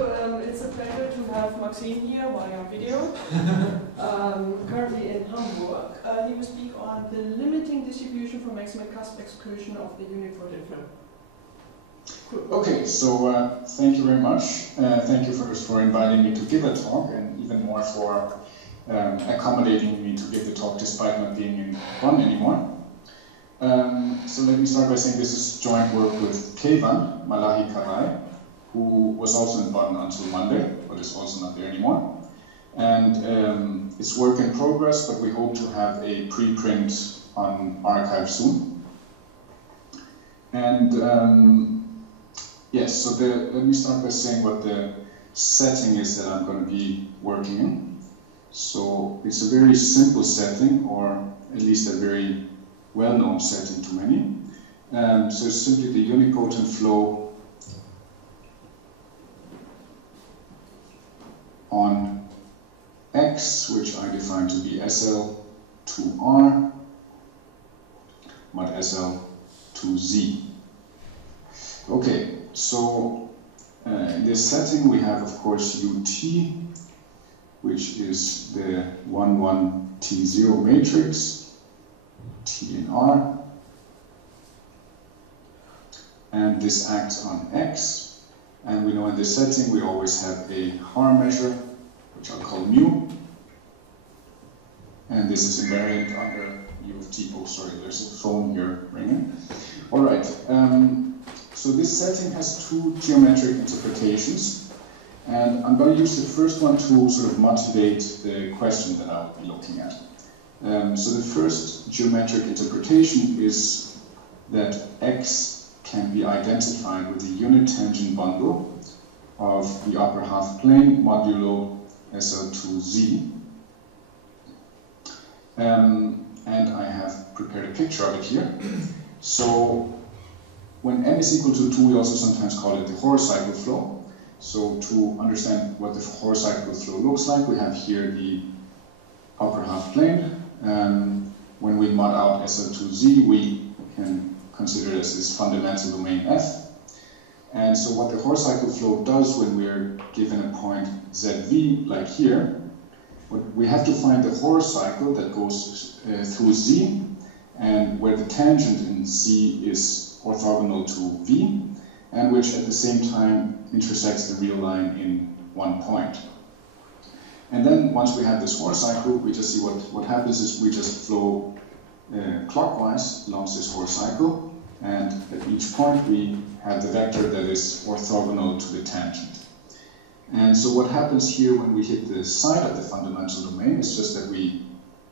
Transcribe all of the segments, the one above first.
it's a pleasure to have Maxim here via video, currently in Hamburg. He will speak on the limiting distribution for maximal cusp excursion of the unipotent flow. Cool. Okay, so thank you very much. Thank you first for inviting me to give a talk, and even more for accommodating me to give the talk despite not being in Bonn anymore. So let me start by saying this is joint work with Kevan Malahi Karai, who was also in Bonn until Monday, but is also not there anymore. And it's work in progress, but we hope to have a preprint on archive soon. And yes, so let me start by saying what the setting is that I'm going to be working in. So it's a very simple setting, or at least a very well-known setting to many. So it's simply the unipotent flow on X, which I define to be SL to R, mod SL to Z. Okay, so in this setting we have, of course, UT, which is the 1, 1, T0 matrix, T in R, and this acts on X, and we know in this setting we always have a Haar measure, which I'll call mu, and this is invariant under U of T. Oh, sorry, there's a phone here ringing. All right, so this setting has two geometric interpretations, and I'm going to use the first one to sort of motivate the question that I'll be looking at. So the first geometric interpretation is that X can be identified with the unit tangent bundle of the upper half plane modulo SL to Z. And I have prepared a picture of it here. So when n is equal to 2, we also sometimes call it the horizontal flow. So to understand what the horizontal flow looks like, we have here the upper half plane. When we mod out SL to Z, we can consider it as this fundamental domain F. And so what the horizontal flow does when we're given a point ZV, like here, we have to find the horizontal that goes through Z, and where the tangent in Z is orthogonal to V, and which at the same time intersects the real line in one point. And then once we have this horizontal, we just see what happens is we just flow clockwise along this horizontal, and at each point we have the vector that is orthogonal to the tangent. And so what happens here when we hit the side of the fundamental domain is just that we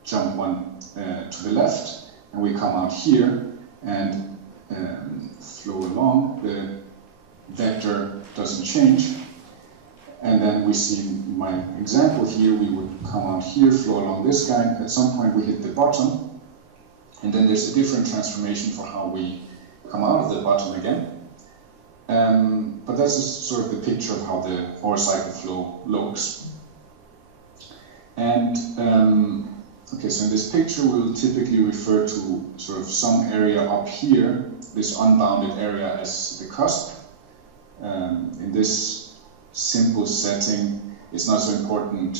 jump one to the left, and we come out here and flow along. The vector doesn't change. And then we see in my example here, we would come out here, flow along this guy. At some point we hit the bottom, and then there's a different transformation for how we come out of the bottom again. But that's just sort of the picture of how the horizontal flow looks. And okay, so in this picture we'll typically refer to sort of some area up here, this unbounded area, as the cusp. In this simple setting, it's not so important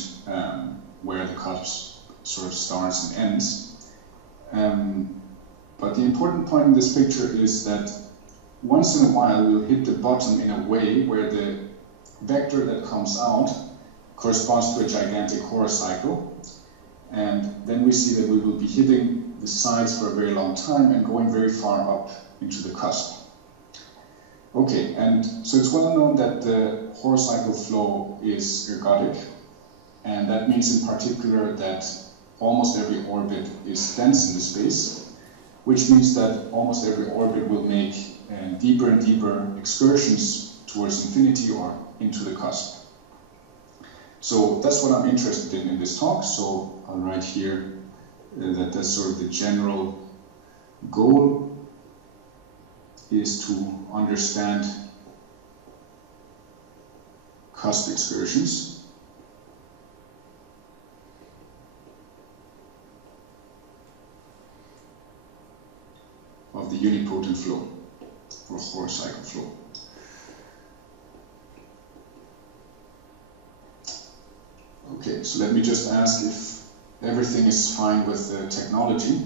where the cusp sort of starts and ends. But the important point in this picture is that once in a while we'll hit the bottom in a way where the vector that comes out corresponds to a gigantic horizontal, and then we see that we will be hitting the sides for a very long time and going very far up into the cusp. Okay, and so it's well known that the horizontal flow is ergodic, and that means in particular that almost every orbit is dense in the space, which means that almost every orbit will make deeper and deeper excursions towards infinity or into the cusp. So that's what I'm interested in this talk, so I'll write here that that's sort of the general goal, is to understand cusp excursions of the unipotent flow or horizontal flow. Okay, so let me just ask if everything is fine with the technology.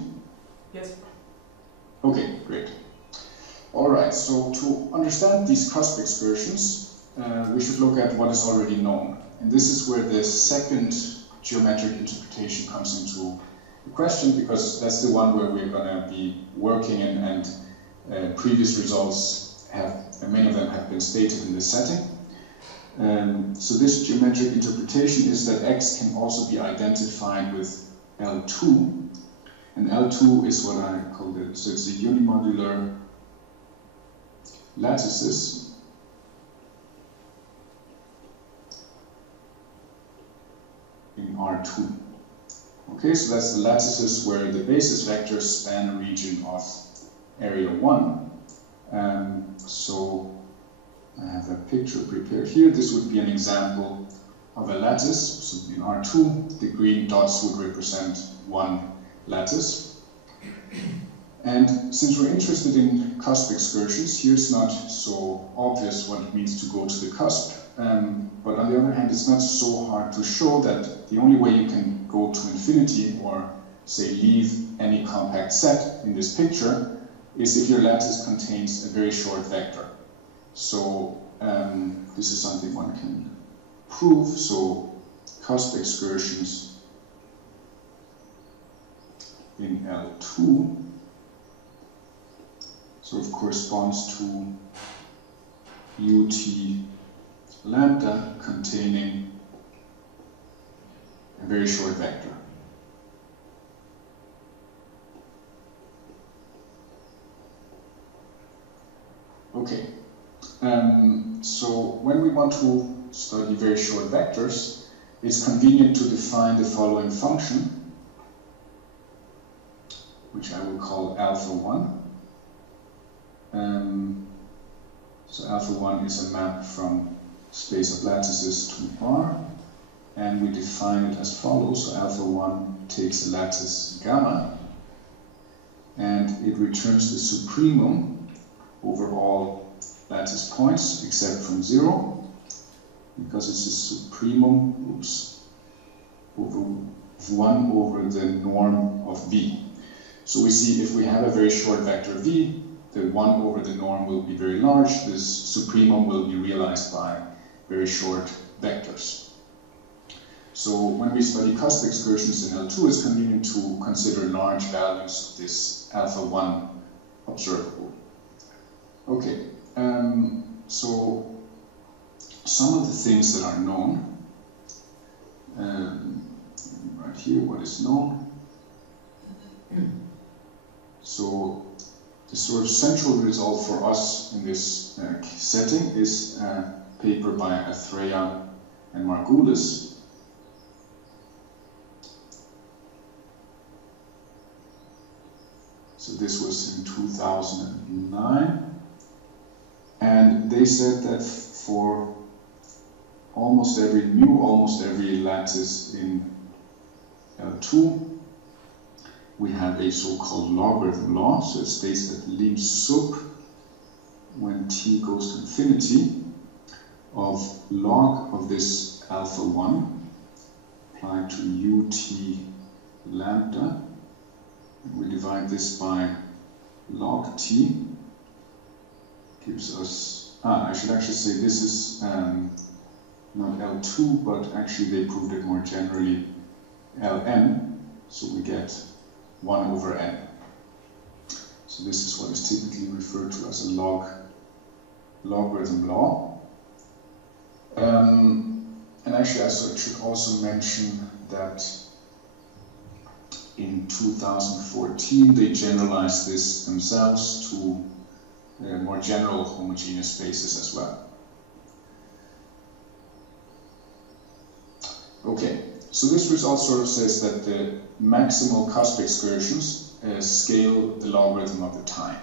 Yes. Okay, great. All right, so to understand these cusp excursions, we should look at what is already known. And this is where the second geometric interpretation comes into the question, because that's the one where we're going to be working in, and previous results many of them have been stated in this setting. So this geometric interpretation is that X can also be identified with L2, and L2 is what I called it, so it's the unimodular lattices in R2. Okay, so that's the lattices where the basis vectors span a region of area 1. So I have a picture prepared here. This would be an example of a lattice. So in R2, the green dots would represent one lattice. And since we're interested in cusp excursions, here it's not so obvious what it means to go to the cusp. But on the other hand, it's not so hard to show that the only way you can go to infinity, or say leave any compact set in this picture, is if your lattice contains a very short vector. So this is something one can prove. So cusp excursions in L2 sort of corresponds to ut lambda containing a very short vector. Okay, so when we want to study very short vectors, it's convenient to define the following function, which I will call alpha 1. So alpha 1 is a map from space of lattices to R, and we define it as follows. So alpha 1 takes a lattice gamma, and it returns the supremum over all lattice points except from 0, because it's a supremum over 1 over the norm of V. So we see if we have a very short vector V, the 1 over the norm will be very large. This supremum will be realized by very short vectors. So when we study cusp excursions in L2, it's convenient to consider large values of this alpha 1 observable. Okay, so some of the things that are known, right here, what is known. So the sort of central result for us in this setting is a paper by Athreya and Margulis. So this was in 2009. And they said that for almost every lattice in L2, we have a so-called logarithm law. So it states that lim sup, when t goes to infinity, of log of this alpha 1 applied to ut lambda, and we divide this by log t, gives us, I should actually say this is not L2, but actually they proved it more generally Ln, so we get 1 over n. So this is what is typically referred to as a logarithm law. And actually I should also mention that in 2014 they generalized this themselves to more general homogeneous spaces as well. Okay, so this result sort of says that the maximal cusp excursions scale the logarithm of the time.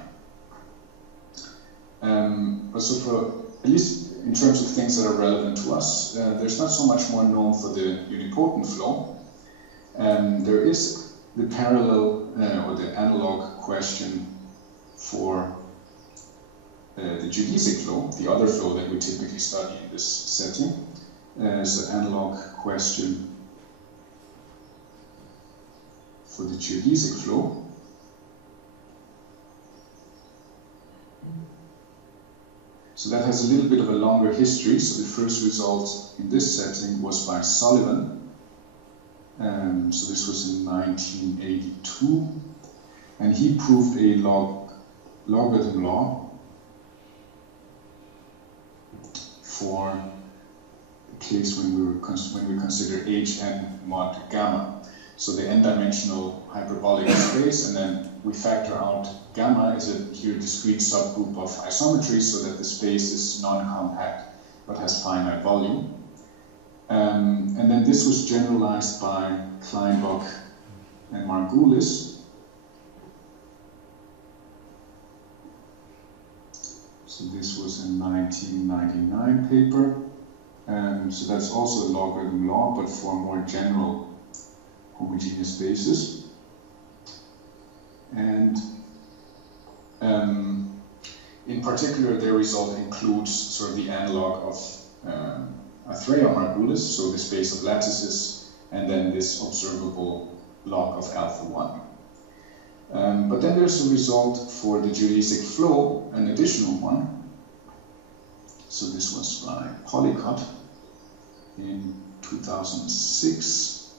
But so for, at least in terms of things that are relevant to us, there's not so much more known for the unipotent flow. There is the parallel or the analog question for the geodesic flow, the other flow that we typically study in this setting. So analog question for the geodesic flow. So that has a little bit of a longer history. So the first result in this setting was by Sullivan. So this was in 1982. And he proved a logarithm law for the case when we consider Hn mod gamma. So the n-dimensional hyperbolic space, and then we factor out gamma is here a discrete subgroup of isometries so that the space is non-compact but has finite volume. And then this was generalized by Kleinbock and Margulis. So this was a 1999 paper. So that's also a logarithm law, but for a more general homogeneous spaces. And in particular, their result includes sort of the analog of Athreya and Margulis, so the space of lattices, and then this observable log of alpha 1. But then there's a result for the geodesic flow, an additional one. So this was by Polycott in 2006.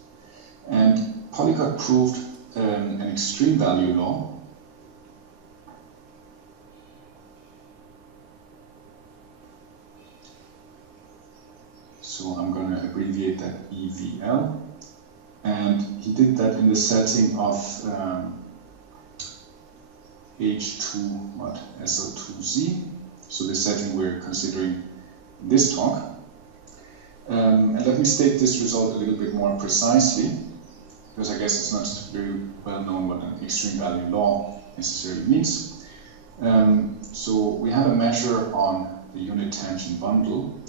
And Polycott proved an extreme value law. So I'm going to abbreviate that EVL. And he did that in the setting of H2 mod SO2Z. So the setting we're considering in this talk. And let me state this result a little bit more precisely, because I guess it's not very well known what an extreme value law necessarily means. So we have a measure on the unit tangent bundle,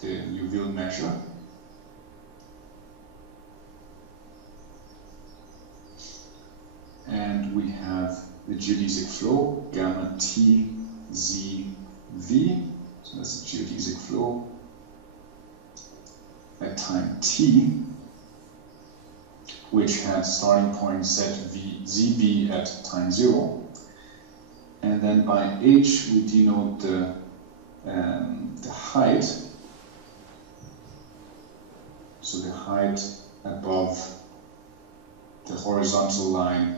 the Neuville measure. And we have the geodesic flow, gamma T Z V. So that's the geodesic flow at time t, which had starting point set ZB at time 0. And then by h we denote the height. So the height above the horizontal line,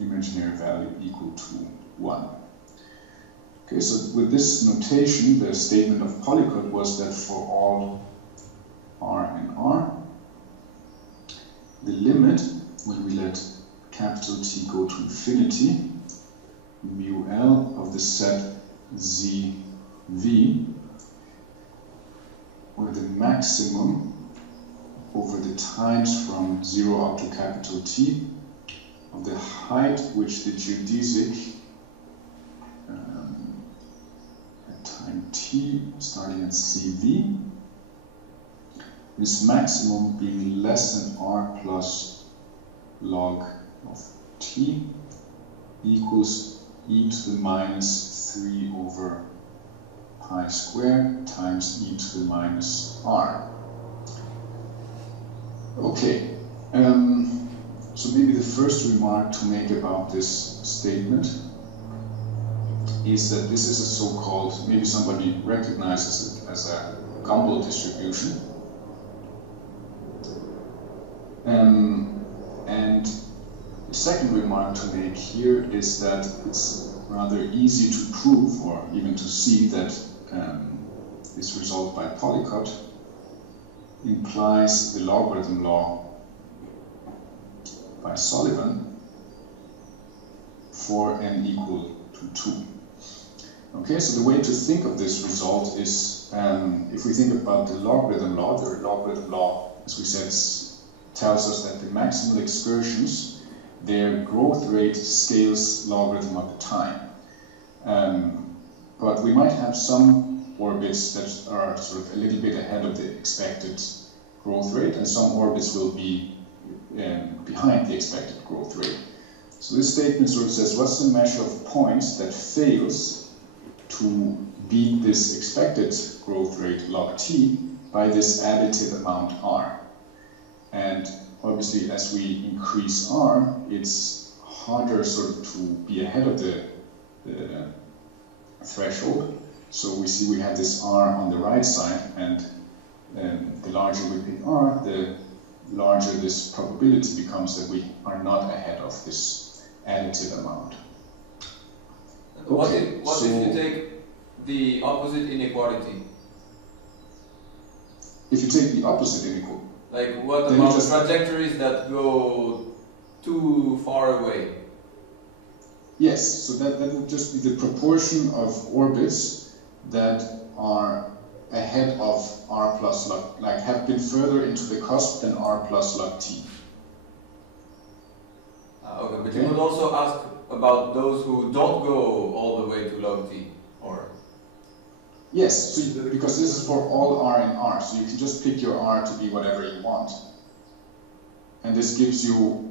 imaginary value equal to 1. Okay, so with this notation, the statement of Polycott was that for all R and R, the limit, when we let capital T go to infinity, mu L of the set ZV, where the maximum over the times from 0 up to capital T of the height which the geodesic at time t starting at CV, this maximum being less than r plus log of t equals e to the minus 3 over pi squared times e to the minus r. Okay, so maybe the first remark to make about this statement is that this is a so-called, maybe somebody recognizes it as a Gumbel distribution. And the second remark to make here is that it's rather easy to prove, or even to see, that this result by Polycott implies the logarithm law by Sullivan for n equal to 2. Okay, so the way to think of this result is, if we think about the logarithm law, as we said, tells us that the maximal excursions, their growth rate scales logarithm of the time. But we might have some orbits that are sort of a little bit ahead of the expected growth rate, and some orbits will be behind the expected growth rate. So this statement sort of says, what's the measure of points that fails to beat this expected growth rate log t by this additive amount r? And obviously as we increase r, it's harder sort of to be ahead of the threshold. So we see we have this r on the right side, and the larger we pick r, the larger this probability becomes that we are not ahead of this additive amount. What if you take the opposite inequality? If you take the opposite inequality, like what about trajectories that go too far away? Yes, so that would just be the proportion of orbits that are ahead of r plus log, like have been further into the cusp than r plus log t. Okay, but you would also ask about those who don't go all the way to log t, or? Yes, so because this is for all r in r, so you can just pick your r to be whatever you want. And this gives you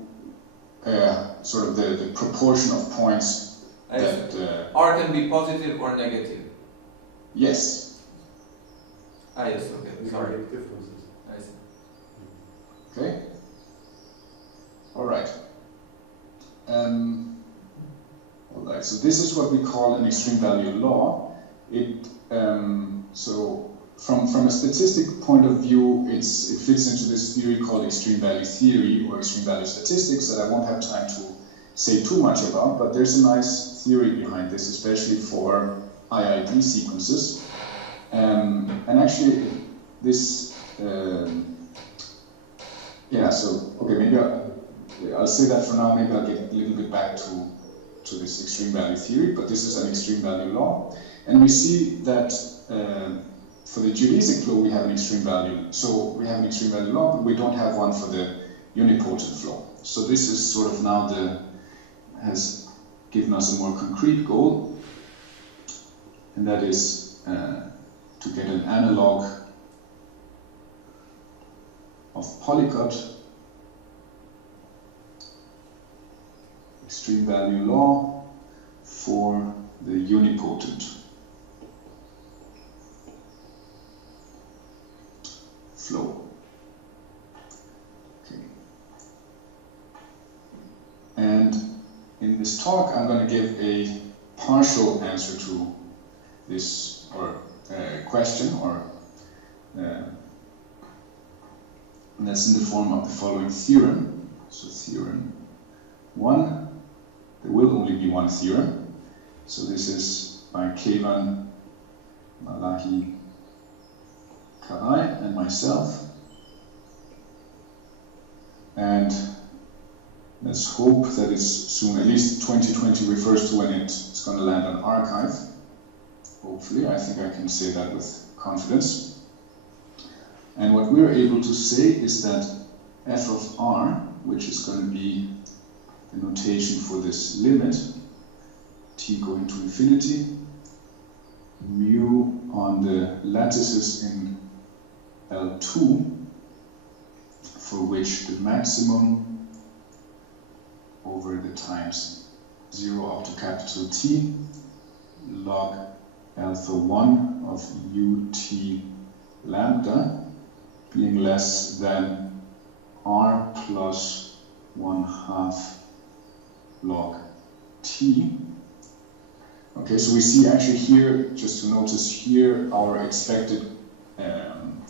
sort of the proportion of points that... r can be positive or negative? Yes. Yes, okay, sorry. Differences. I see. Okay. All right. All right, so this is what we call an extreme value law. So from a statistic point of view, it fits into this theory called extreme value theory or extreme value statistics that I won't have time to say too much about, but there's a nice theory behind this, especially for IID sequences. And actually, this, maybe I'll say that for now. Maybe I'll get a little bit back to this extreme value theory, but this is an extreme value law. And we see that for the geodesic flow, we have an extreme value. So we have an extreme value law, but we don't have one for the unipotent flow. So this is sort of now has given us a more concrete goal, and that is to get an analog of Polycott extreme value law for the unipotent flow. Okay. And in this talk, I'm going to give a partial answer to this question, and that's in the form of the following theorem. So theorem 1, there will only be one theorem. So this is by Kevan, Malachi, Karai, and myself. And let's hope that it's soon, at least 2020 refers to when it's going to land on archive. Hopefully, I think I can say that with confidence. And what we're able to say is that f of r, which is going to be the notation for this limit, t going to infinity, mu on the lattices in L2, for which the maximum over the times 0 up to capital T log alpha 1 of ut lambda being less than r plus 1/2 log t. Okay, so we see actually here, just to notice here, our expected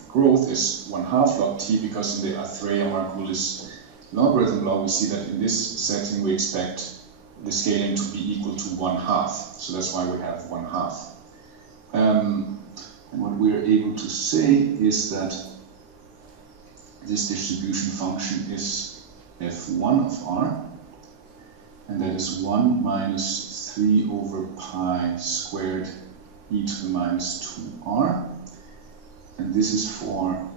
growth is 1/2 log t, because in the Athreya and Margulis logarithm law, we see that in this setting we expect the scaling to be equal to 1/2. So that's why we have 1/2. And what we're able to say is that this distribution function is f1 of r, and that is 1 minus 3 over pi squared e to the minus 2r. And this is for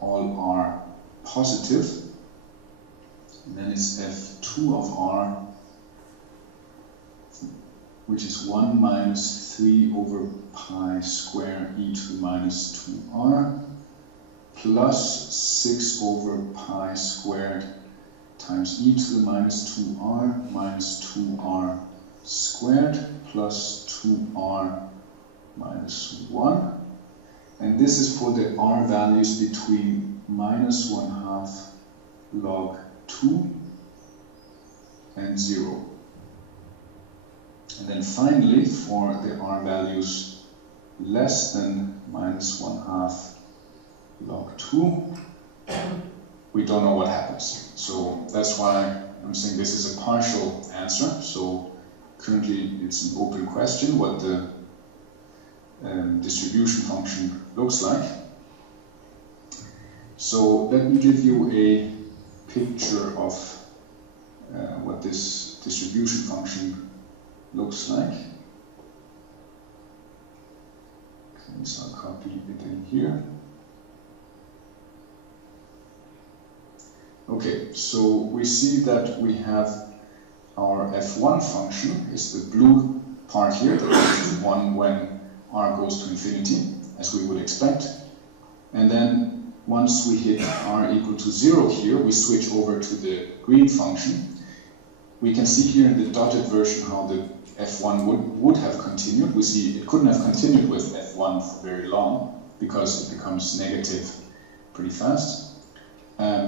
all r positive. And then it's f2 of r, which is 1 minus 3 over pi square e to the minus 2r, plus 6 over pi squared times e to the minus 2r minus 2r squared plus 2r minus 1. And this is for the r values between minus 1/2 log 2 and 0. And then finally, for the r values less than minus 1/2 log 2, we don't know what happens. So that's why I'm saying this is a partial answer. So currently it's an open question what the distribution function looks like. So let me give you a picture of what this distribution function looks like. Okay, so I'll copy it in here. Okay, so we see that we have our f1 function is the blue part here that goes to 1 when r goes to infinity, as we would expect. And then once we hit r equal to 0 here, we switch over to the green function. We can see here in the dotted version how the f1 would have continued. We see it couldn't have continued with f1 for very long because it becomes negative pretty fast.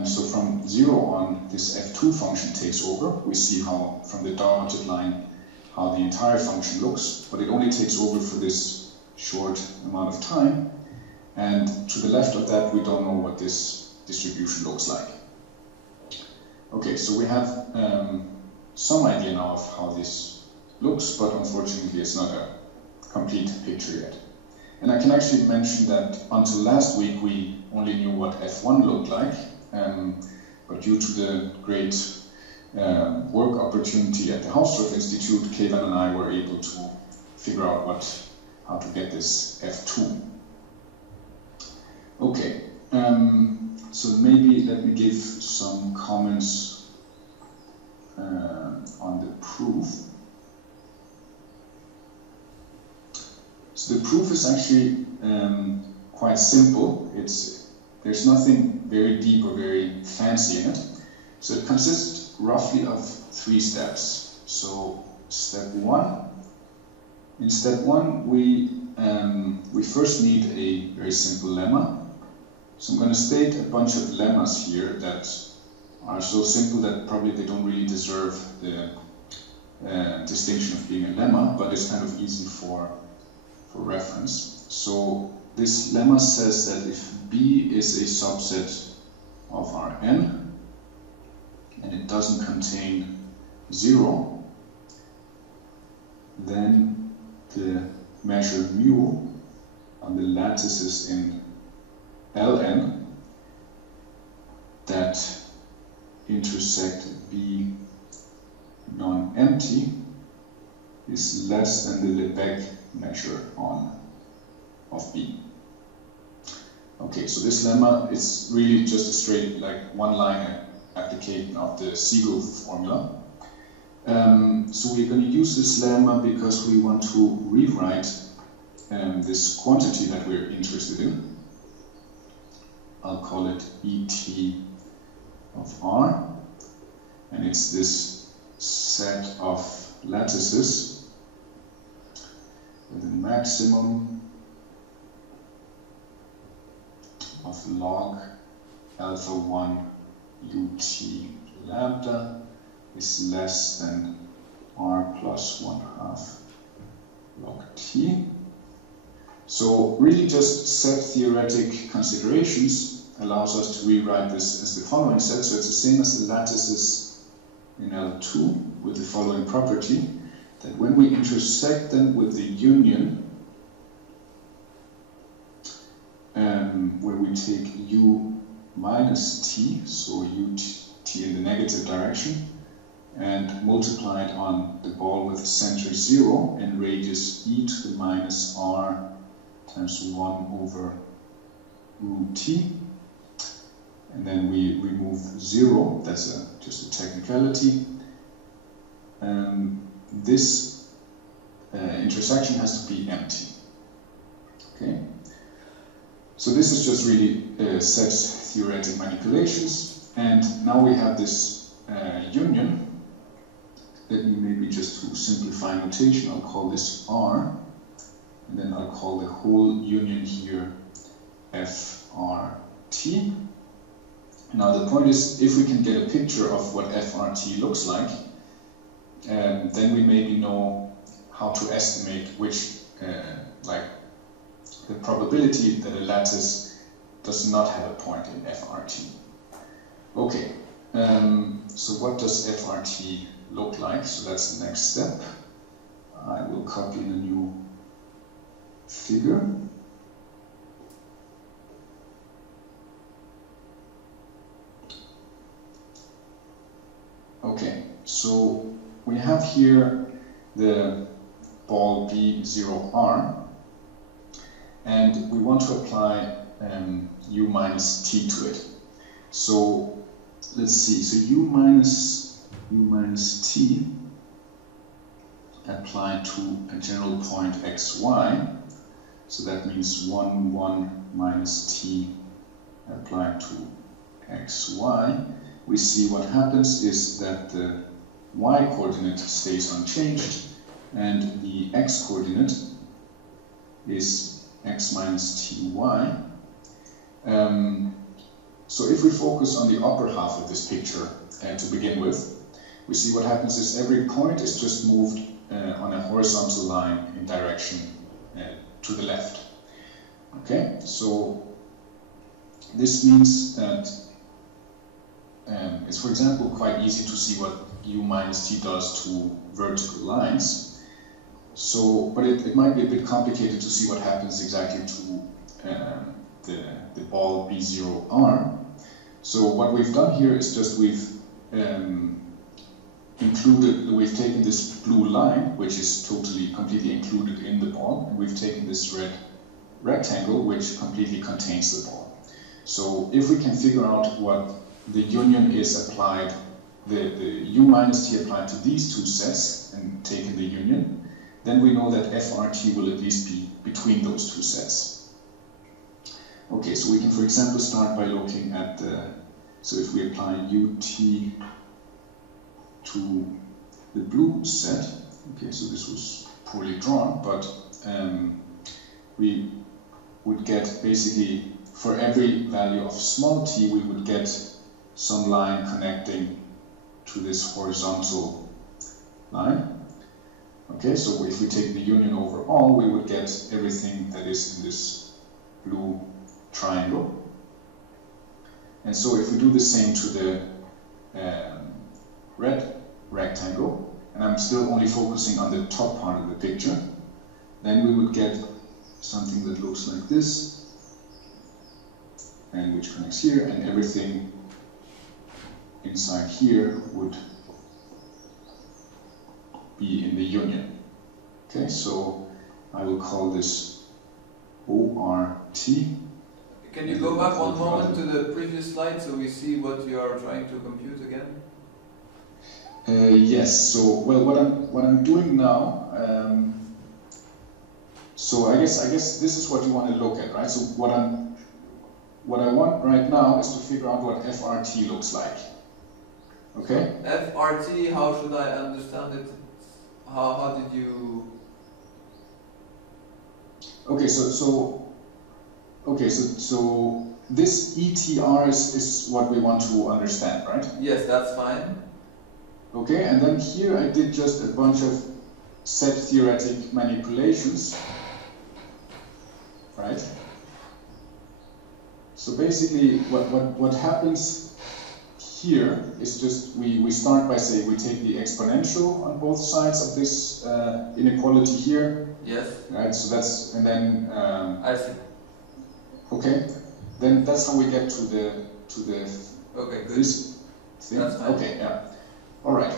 So from 0 on, this f2 function takes over. We see how, from the dotted line, how the entire function looks, but it only takes over for this short amount of time. And to the left of that, we don't know what this distribution looks like. Okay, so we have some idea now of how this looks, but unfortunately it's not a complete picture yet. And I can actually mention that until last week we only knew what f1 looked like, but due to the great work opportunity at the Hausdorff Institute, Kevan and I were able to figure out how to get this f2. Okay, so maybe let me give some comments on the proof. So the proof is actually quite simple. There's nothing very deep or very fancy in it. So it consists roughly of 3 steps. So step 1. In step 1, we first need a very simple lemma. So I'm going to state a bunch of lemmas here that are so simple that probably they don't really deserve the distinction of being a lemma, but it's kind of easy for reference. So this lemma says that if B is a subset of Rn and it doesn't contain 0, then the measure mu on the lattices in Ln that intersect B non-empty is less than the Lebesgue measure of B. Okay, so this lemma is really just a straight, like, one-line application of the Siegel formula. So we're going to use this lemma because we want to rewrite this quantity that we're interested in. I'll call it Et of R, and it's this set of lattices with a maximum of log alpha 1 ut lambda is less than r plus 1/2 log t. So really just set theoretic considerations allows us to rewrite this as the following set. So it's the same as the lattices in L2 with the following property, that when we intersect them with the union, where we take u minus t, so ut in the negative direction, and multiply it on the ball with center 0 and radius e to the minus r times 1 over root t. And then we remove 0, that's just a technicality. This intersection has to be empty. Okay? So this is just really set theoretic manipulations. And now we have this union. Let me maybe just to simplify notation, I'll call this R. And then I'll call the whole union here FRT. Now the point is, if we can get a picture of what FRT looks like, then we maybe know how to estimate which, like the probability that a lattice does not have a point in FRT. Okay, so what does FRT look like? So that's the next step. I will copy in a new figure. Okay, so we have here the ball B0R, and we want to apply u minus t to it. So let's see, so u minus t applied to a general point xy, so that means 1, 1 minus t applied to xy. We see what happens is that the y-coordinate stays unchanged, and the x-coordinate is x minus ty. So if we focus on the upper half of this picture to begin with, we see what happens is every point is just moved on a horizontal line in direction to the left. Okay, so this means that it's, for example, quite easy to see what u minus t does to vertical lines. So, but it might be a bit complicated to see what happens exactly to the ball B0R. So what we've done here is just we've taken this blue line, which is completely included in the ball, and we've taken this red rectangle, which completely contains the ball. So if we can figure out what the union is applied, the u minus t applied to these two sets and taken the union, then we know that FRT will at least be between those two sets. Okay, so we can, for example, start by looking at so if we apply ut to the blue set, okay, so this was poorly drawn, but we would get basically, for every value of small t, we would get some line connecting to this horizontal line. Okay, so if we take the union over all, we would get everything that is in this blue triangle. And so if we do the same to the red rectangle, and I'm still only focusing on the top part of the picture, then we would get something that looks like this, and which connects here, and everything inside here would be in the union. Okay, so I will call this ORT. Can you go back one moment to the previous slide so we see what you are trying to compute again? Yes. So, well, what I'm doing now. So I guess this is what you want to look at, right? So what I want right now is to figure out what FRT looks like. Okay. FRT. How should I understand it? How did you? Okay. So this ETR is what we want to understand, right? Yes, that's fine. Okay, and then here I did just a bunch of set theoretic manipulations, right? So basically what happens here is just we start by saying we take the exponential on both sides of this inequality here. Yes. Right, so that's, and then I see. Okay, then that's how we get to the okay, good. This thing. That's fine. Okay, yeah. All right.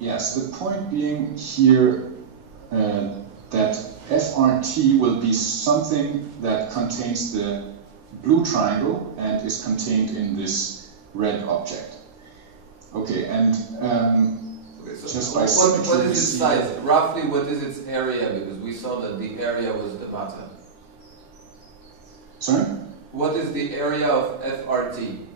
Yes, the point being here that FRT will be something that contains the blue triangle and is contained in this red object. Okay, and okay, so just by what is its size? Roughly, what is its area? Because we saw that the area was the matter. Sorry? What is the area of FRT?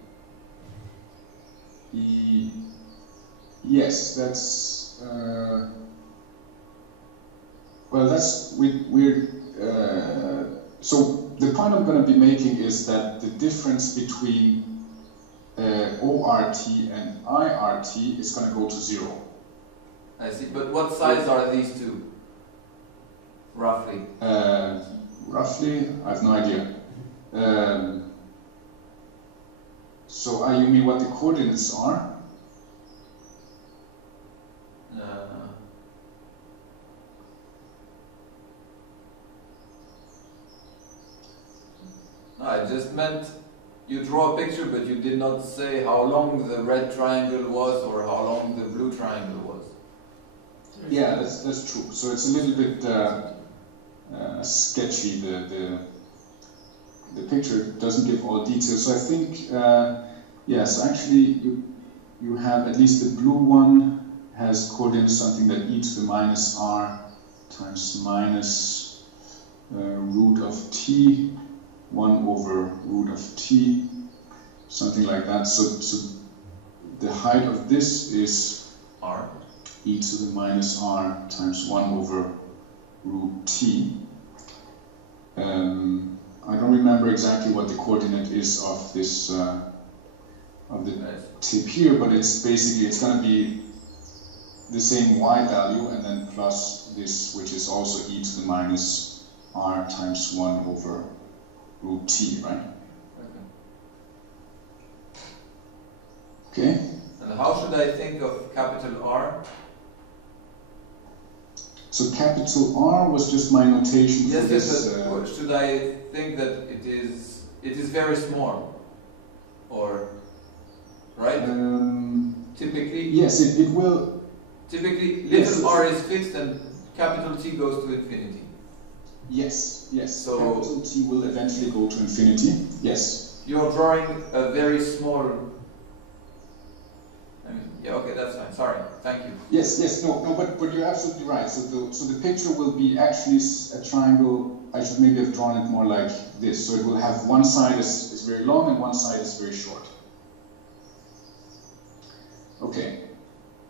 Yes, that's well. That's we're so the point I'm going to be making is that the difference between ORT and IRT is going to go to 0. I see, but what size are these two? Roughly? Roughly, I have no idea. So you mean what the coordinates are? No, I just meant you draw a picture, but you did not say how long the red triangle was or how long the blue triangle was. Yeah, that's true. So it's a little bit sketchy. The picture doesn't give all details. So I think, yes, actually you have at least the blue one has coordinates something that e to the minus r times minus root of t 1 over root of t, something like that. So the height of this is r e to the minus r times 1 over root t. I don't remember exactly what the coordinate is of this of the tip here, but it's basically it's going to be the same y value and then plus this, which is also e to the minus r times 1 over root t, right? Okay. And how should I think of capital R? So capital R was just my notation for this. Yes, but should I think that it is very small, or right? Typically. Yes, it will. Typically, little r is fixed and capital T goes to infinity. Yes, yes. So capital T will eventually go to infinity. Yes. You're drawing a very small. Yeah, okay, that's fine. Sorry, thank you. Yes, no, but you're absolutely right. So the picture will be actually a triangle. I should maybe have drawn it more like this. So it will have one side is very long and one side is very short. Okay.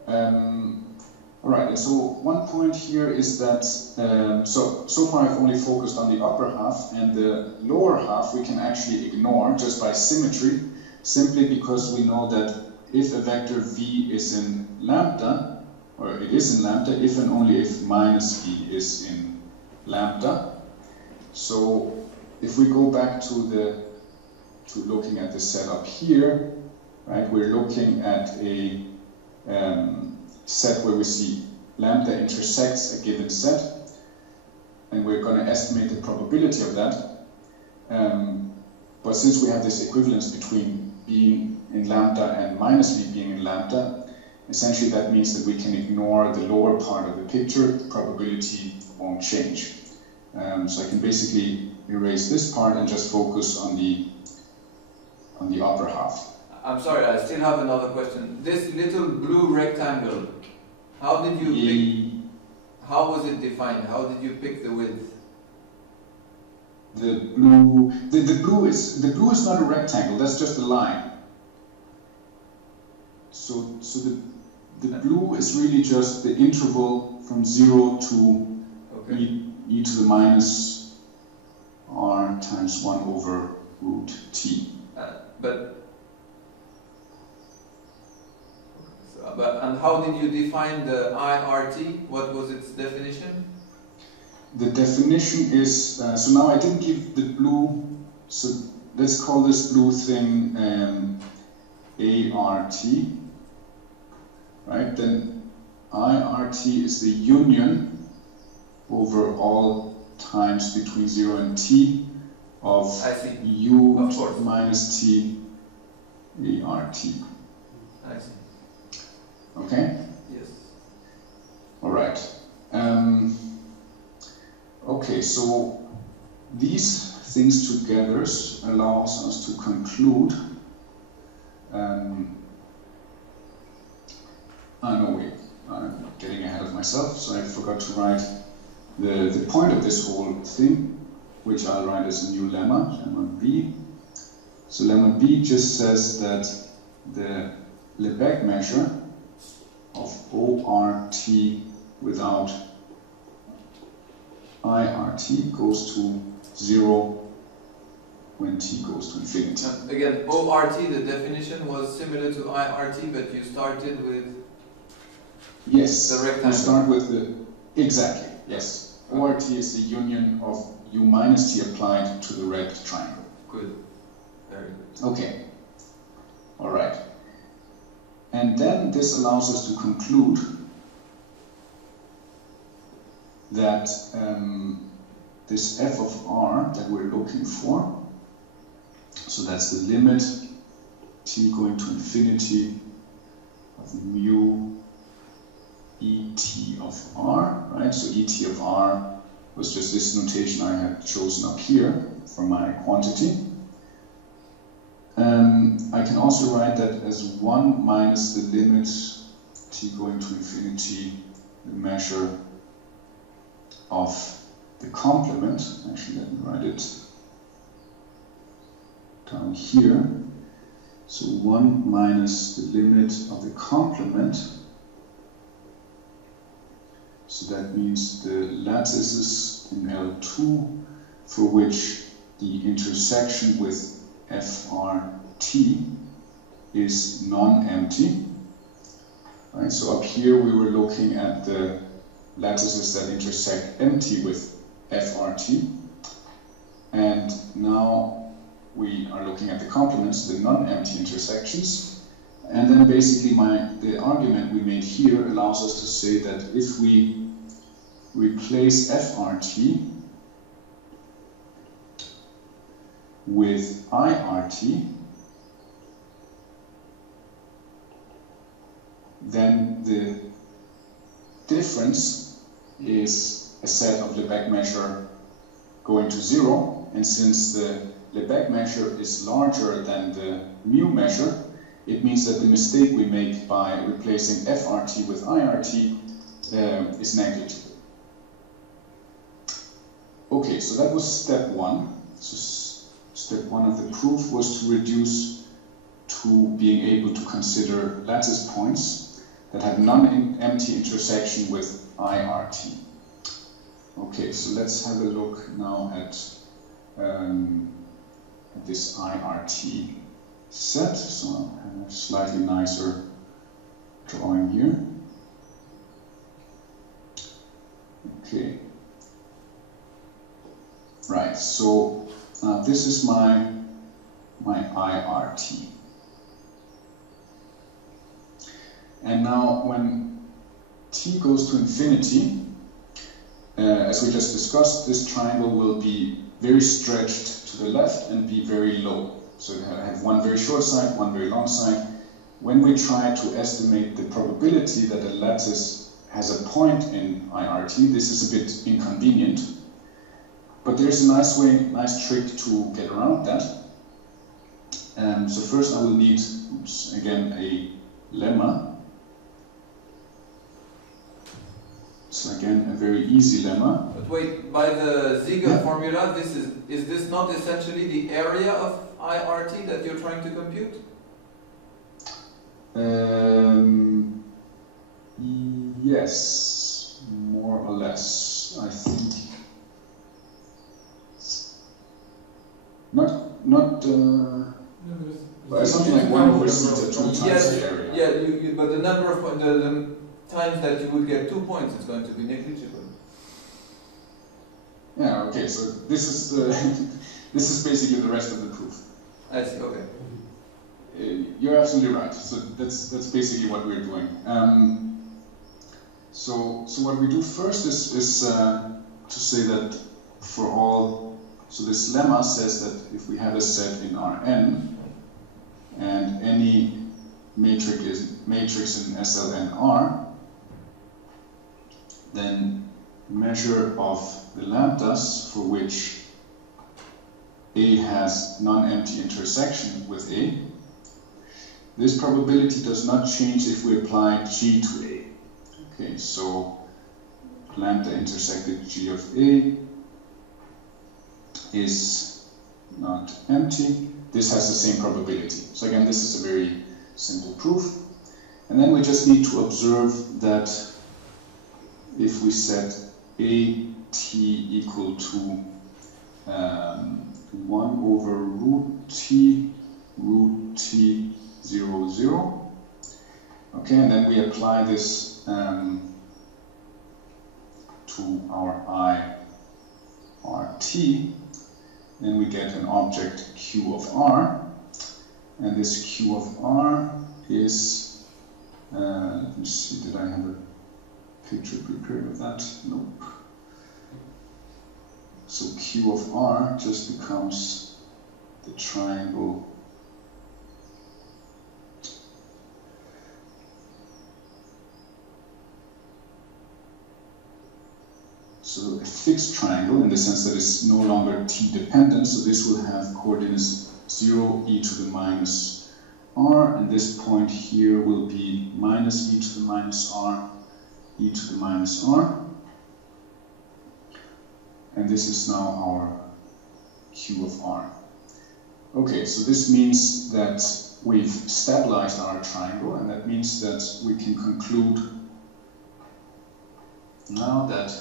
All right. And so one point here is that so far I've only focused on the upper half, and the lower half we can actually ignore just by symmetry, simply because we know that if a vector v is in lambda, or it is in lambda, if and only if minus v is in lambda. So if we go back to looking at the setup here, right, we're looking at a set where we see lambda intersects a given set, and we're going to estimate the probability of that. But since we have this equivalence between being in lambda and minus v being in lambda, essentially that means that we can ignore the lower part of the picture. The probability won't change. So I can basically erase this part and just focus on the upper half. I'm sorry, I still have another question. This little blue rectangle, how did you pick? How was it defined? How did you pick the width? The blue is not a rectangle. That's just a line. So the blue is really just the interval from 0 to e to the minus r times 1 over root t. And how did you define the IRT? What was its definition? The definition is, so now I didn't give the blue, so let's call this blue thing ART, right? Then IRT is the union over all times between 0 and t of u minus t ART. I see. Okay? Yes. All right. Okay, so these things together allows us to conclude. I'm getting ahead of myself, so I forgot to write the point of this whole thing, which I'll write as a new lemma B. So lemma B just says that the Lebesgue measure of ORT without IRT goes to 0 when t goes to infinity. Again, ORT, the definition was similar to IRT, but you started with yes, the rectangle. You start with the, exactly, yes. ORT is the union of u minus t applied to the red triangle. Good, very good. Okay, all right. And then this allows us to conclude that this f of r that we're looking for, so that's the limit t going to infinity of mu et of r, right? So et of r was just this notation I had chosen up here for my quantity. I can also write that as 1 minus the limit t going to infinity, the measure of the complement. Actually, let me write it down here. So 1 minus the limit of the complement. So that means the lattices in L2 for which the intersection with FRT is non-empty. Right? So up here we were looking at the lattices that intersect empty with FRT, and now we are looking at the complements, the non-empty intersections. And then basically the argument we made here allows us to say that if we replace FRT with IRT, then the difference is a set of Lebesgue measure going to 0, and since the Lebesgue measure is larger than the mu measure, it means that the mistake we make by replacing FRT with IRT is negligible. Okay, so that was step 1. So step 1 of the proof was to reduce to being able to consider lattice points that have non-empty intersection with IRT. Okay, so let's have a look now at this IRT set. So I'll have a slightly nicer drawing here. Okay. Right, so this is my IRT. And now when t goes to infinity, as we just discussed, this triangle will be very stretched to the left and be very low. So you have one very short side, one very long side. When we try to estimate the probability that a lattice has a point in IRT, this is a bit inconvenient. But there's a nice trick to get around that. So first I will need, again, a lemma. So again, a very easy lemma. But wait, by the Ziegler formula, is this not essentially the area of IRT that you're trying to compute? Yes, more or less, I think. Something like 1 over theta 2 times the area. Yeah, but the number of the times that you would get 2 points is going to be negligible. Yeah. Okay. So this is basically the rest of the proof. I see. Okay. You're absolutely right. So that's basically what we're doing. So what we do first is to say that for all. So this lemma says that if we have a set in Rn and any matrix in SLNR, then measure of the lambdas for which A has non-empty intersection with A, this probability does not change if we apply G to A. Okay, so lambda intersected G of A is not empty. This has the same probability. So again, this is a very simple proof. And then we just need to observe that if we set AT equal to 1 over root t 0, 0. Okay, and then we apply this to our I rt, then we get an object q of r, and this q of r is, let me see, did I have a picture prepared of that? Nope. So q of r just becomes the triangle so a fixed triangle in the sense that it's no longer t dependent, so this will have coordinates 0, e to the minus r, and this point here will be minus e to the minus r, e to the minus r, and this is now our q of r. Okay, so this means that we've stabilized our triangle, and that means that we can conclude now that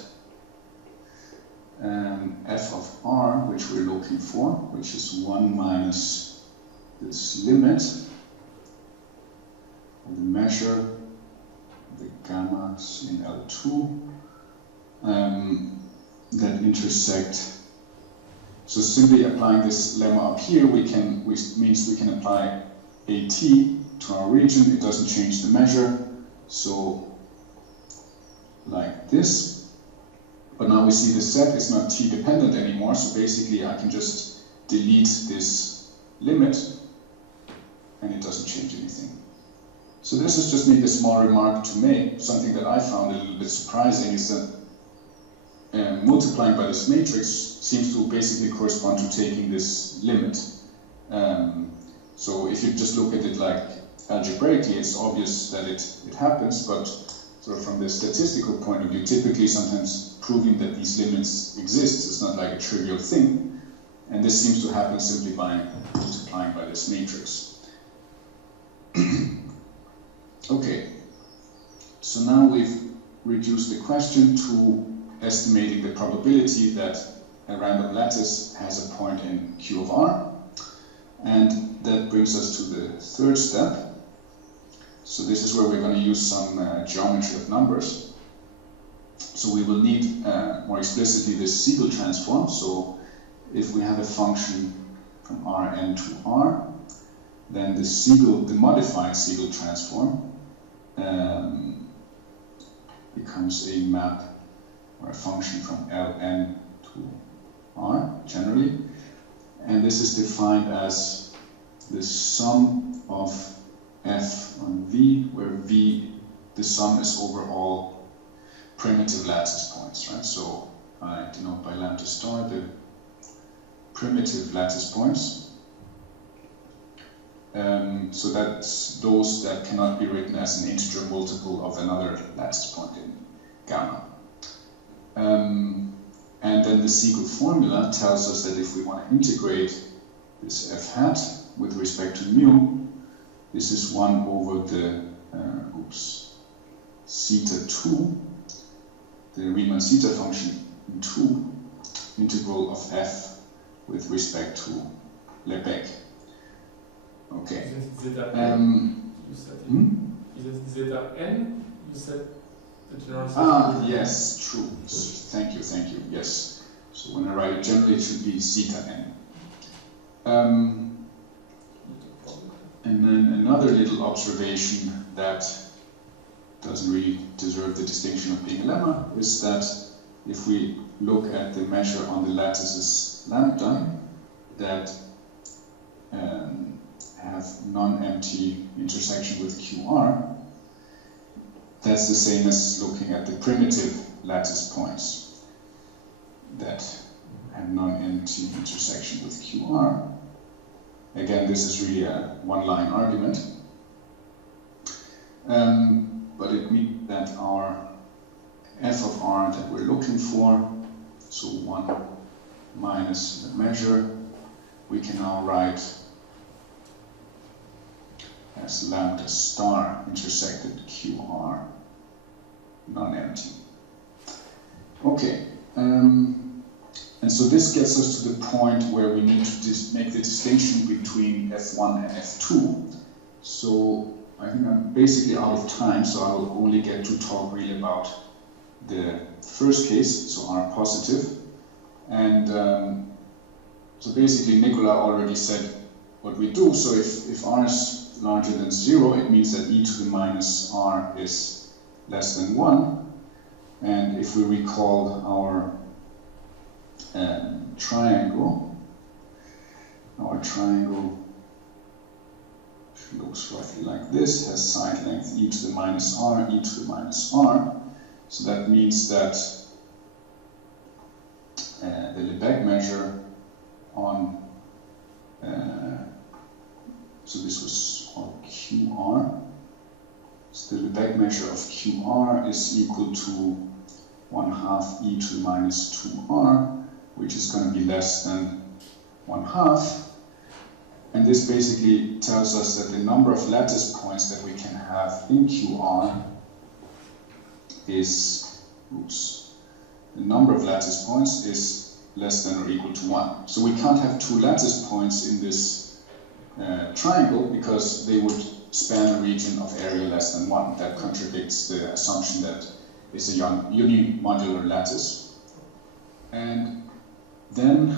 f of r, which we're looking for, which is 1 minus this limit of the measure of the gammas in L2 that intersect. So simply applying this lemma up here, means we can apply AT to our region. It doesn't change the measure, so like this. But now we see the set is not t dependent anymore, so basically I can just delete this limit and it doesn't change anything. So this is just maybe a small remark to make. Something that I found a little bit surprising is that multiplying by this matrix seems to basically correspond to taking this limit. So if you just look at it like algebraically, it's obvious that it happens, but sort of from the statistical point of view, typically sometimes proving that these limits exist is not like a trivial thing, and this seems to happen simply by multiplying by this matrix. Okay, so now we've reduced the question to estimating the probability that a random lattice has a point in Q of R, and that brings us to the third step. So this is where we're going to use some geometry of numbers. So we will need more explicitly this Siegel transform. So if we have a function from Rn to R, then the modified Siegel transform becomes a map or a function from Ln to R generally. And this is defined as the sum of f on V, where V, the sum is over all primitive lattice points, right? So I denote by lambda star the primitive lattice points. So that's those that cannot be written as an integer multiple of another lattice point in gamma. And then the Siegel formula tells us that if we want to integrate this f hat with respect to mu, this is 1 over the zeta 2, the Riemann zeta function in 2, integral of f with respect to Lebesgue. Okay. Zeta n, you said is it zeta n? You said the general. Yes, true. Thank you. Yes. So when I write it generally, it should be zeta n. And then another little observation that doesn't really deserve the distinction of being a lemma is that if we look at the measure on the lattices lambda that have non-empty intersection with QR, that's the same as looking at the primitive lattice points that have non-empty intersection with QR. Again, this is really a one-line argument, but it means that our f of r that we're looking for, so 1 minus the measure, we can now write as lambda star intersected QR non-empty. Okay, and And so this gets us to the point where we need to make the distinction between F1 and F2. So I think I'm basically out of time, so I will only get to talk really about the first case, so R positive. And so basically Nicola already said what we do. So if R is larger than 0, it means that e to the minus R is less than 1. And if we recall our triangle looks roughly like this, has side length e to the minus R, e to the minus R. So that means that the Lebesgue measure on, so this was called QR. So the Lebesgue measure of QR is equal to 1/2 e to the minus 2R, which is going to be less than 1/2. And this basically tells us that the number of lattice points that we can have in QR is, the number of lattice points is less than or equal to 1. So we can't have 2 lattice points in this triangle because they would span a region of area less than 1. That contradicts the assumption that it's a unimodular lattice. And then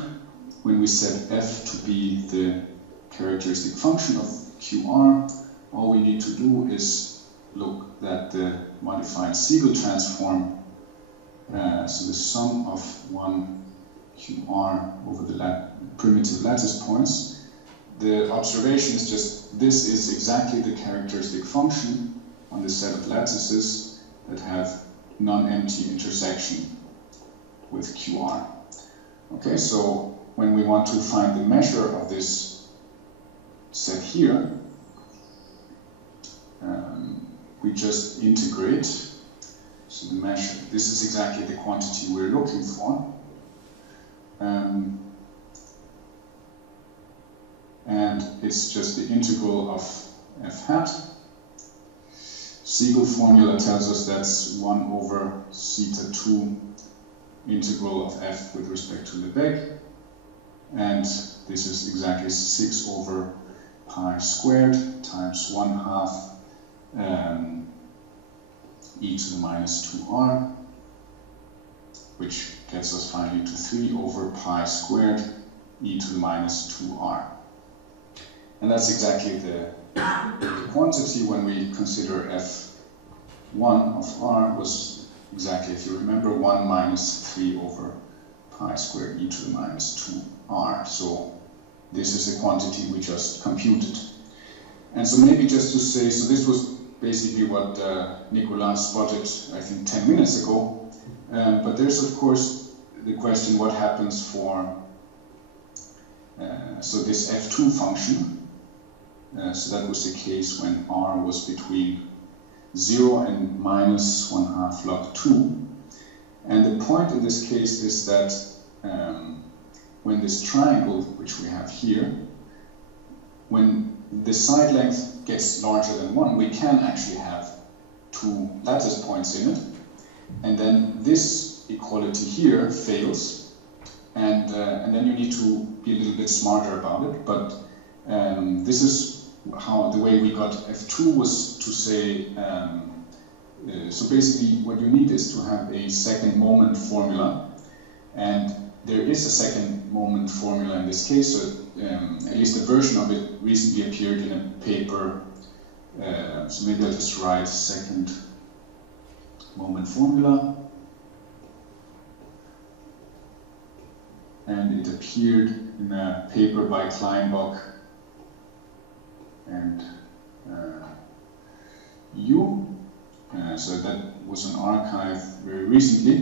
when we set f to be the characteristic function of QR, all we need to do is look at the modified Siegel transform. So the sum of 1 QR over the primitive lattice points. The observation is just this is exactly the characteristic function on the set of lattices that have non-empty intersection with QR. Okay, so when we want to find the measure of this set here, we just integrate. So the measure, this is exactly the quantity we're looking for. And it's just the integral of f hat. Siegel formula tells us that's 1 over theta 2 integral of f with respect to Lebesgue. And this is exactly 6 over pi squared times 1/2 e to the minus 2r, which gets us finally to 3 over pi squared e to the minus 2r. And that's exactly the quantity when we consider f1 of r was exactly, if you remember, 1 minus 3 over pi squared e to the minus 2r. So this is the quantity we just computed. And so maybe just to say, so this was basically what Nicolas spotted, I think, 10 minutes ago. But there's, of course, the question, what happens for, so this f2 function. So that was the case when r was between 0 and minus 1/2 log 2. And the point in this case is that when this triangle, which we have here, when the side length gets larger than 1, we can actually have 2 lattice points in it. And then this equality here fails. And then you need to be a little bit smarter about it. But this is how the way we got f2 was to say, so basically what you need is to have a second moment formula, and there is a second moment formula in this case, so at least a version of it recently appeared in a paper, so maybe I'll just write second moment formula, and it appeared in a paper by Kleinbach and so that was an archive very recently.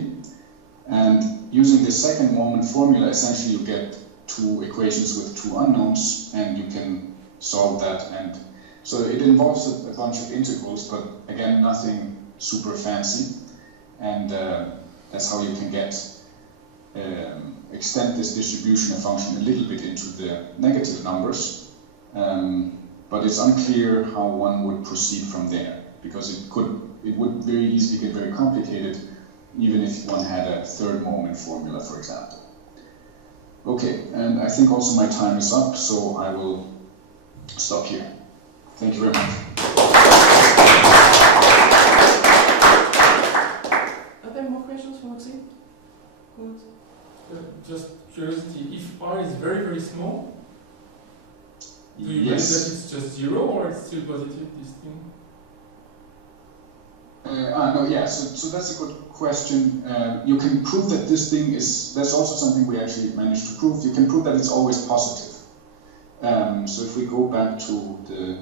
And using the second moment formula, essentially you get 2 equations with 2 unknowns, and you can solve that. And so it involves a bunch of integrals, but again, nothing super fancy. And that's how you can get extend this distribution of function a little bit into the negative numbers. But it's unclear how one would proceed from there, because it would very easily get very complicated, even if one had a third moment formula, for example. Okay, and I think also my time is up, so I will stop here. Thank you very much. Are there more questions for Maxim? Good. Just curiosity, if R is very, very small, do you mean that Yes. it's just 0 or it's still positive, this thing? No, yeah, so that's a good question. You can prove that this thing is, that's also something we actually managed to prove. You can prove that it's always positive. So if we go back to the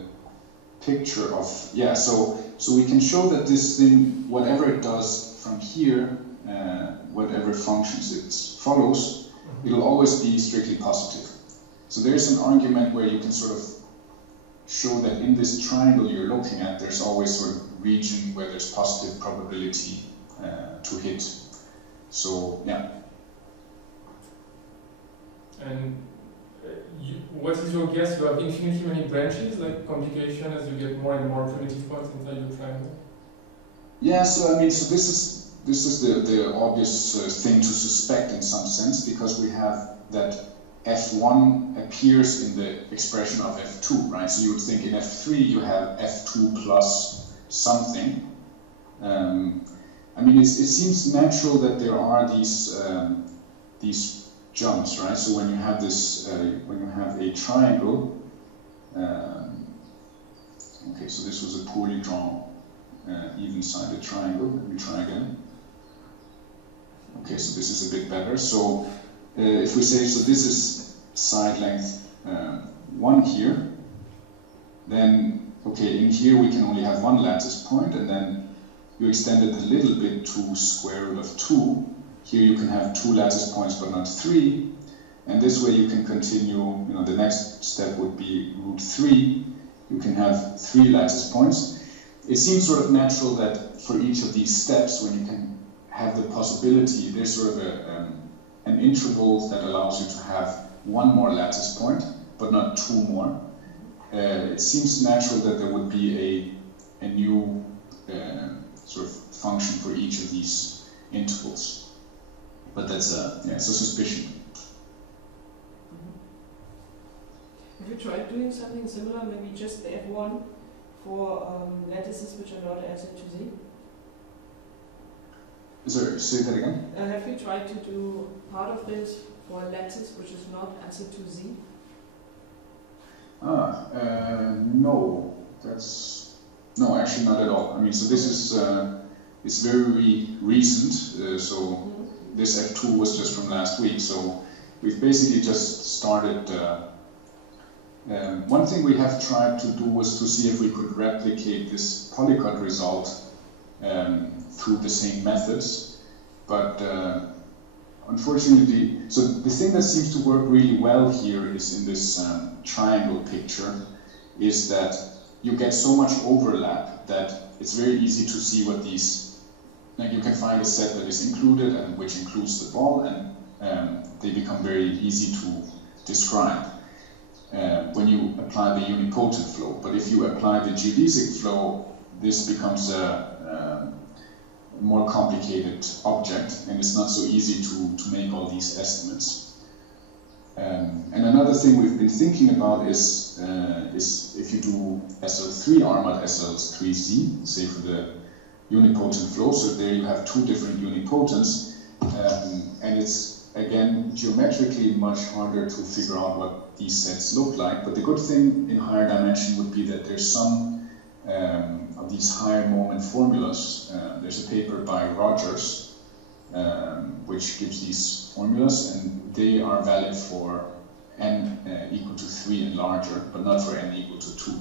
picture of, yeah, so we can show that this thing, whatever it does from here, whatever functions it follows, it'll always be strictly positive. So there's an argument where you can sort of show that in this triangle you're looking at, there's always sort of region where there's positive probability to hit. So, yeah. And what is your guess? You have infinitely many branches, like complication as you get more and more primitive points inside your triangle? Yeah, so I mean, so this is the obvious thing to suspect in some sense, because we have that F1 appears in the expression of F2, right? So you would think in F3 you have F2 plus something. I mean, it seems natural that there are these jumps, right? So when you have this, when you have a triangle, okay, so this was a poorly drawn even-sided triangle. Let me try again. Okay, so this is a bit better. So if we say, so this is side length 1 here, then, okay, in here we can only have one lattice point, and then you extend it a little bit to square root of 2. Here you can have 2 lattice points, but not 3. And this way you can continue, you know, the next step would be root 3. You can have 3 lattice points. It seems sort of natural that for each of these steps, when you can have the possibility, there's sort of an interval that allows you to have 1 more lattice point, but not 2 more. It seems natural that there would be a new sort of function for each of these intervals. But that's it's a suspicion. Have you tried doing something similar, maybe just the F1 for lattices which are not acid to Z? Sorry, say that again? Have you tried to do part of this for a lattice which is not acid to Z? No, no, actually not at all. I mean, so this is it's very recent. So this F2 was just from last week. So we've basically just started. One thing we have tried to do was to see if we could replicate this polygon result through the same methods, but unfortunately, so the thing that seems to work really well here is in this triangle picture, is that you get so much overlap that it's very easy to see what these, like you can find a set that is included and which includes the ball, and they become very easy to describe when you apply the unipotent flow. But if you apply the geodesic flow, this becomes a more complicated object, and it's not so easy to make all these estimates. And another thing we've been thinking about is if you do SL3 armored SL3Z, say for the unipotent flow, so there you have 2 different unipotents, and it's again geometrically much harder to figure out what these sets look like. But the good thing in higher dimension would be that there's some of these higher moment formulas. There's a paper by Rogers which gives these formulas, and they are valid for n equal to 3 and larger, but not for n equal to 2.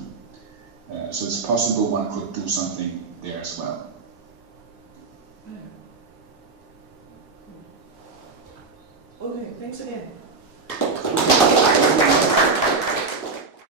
So it's possible one could do something there as well. Okay, thanks again.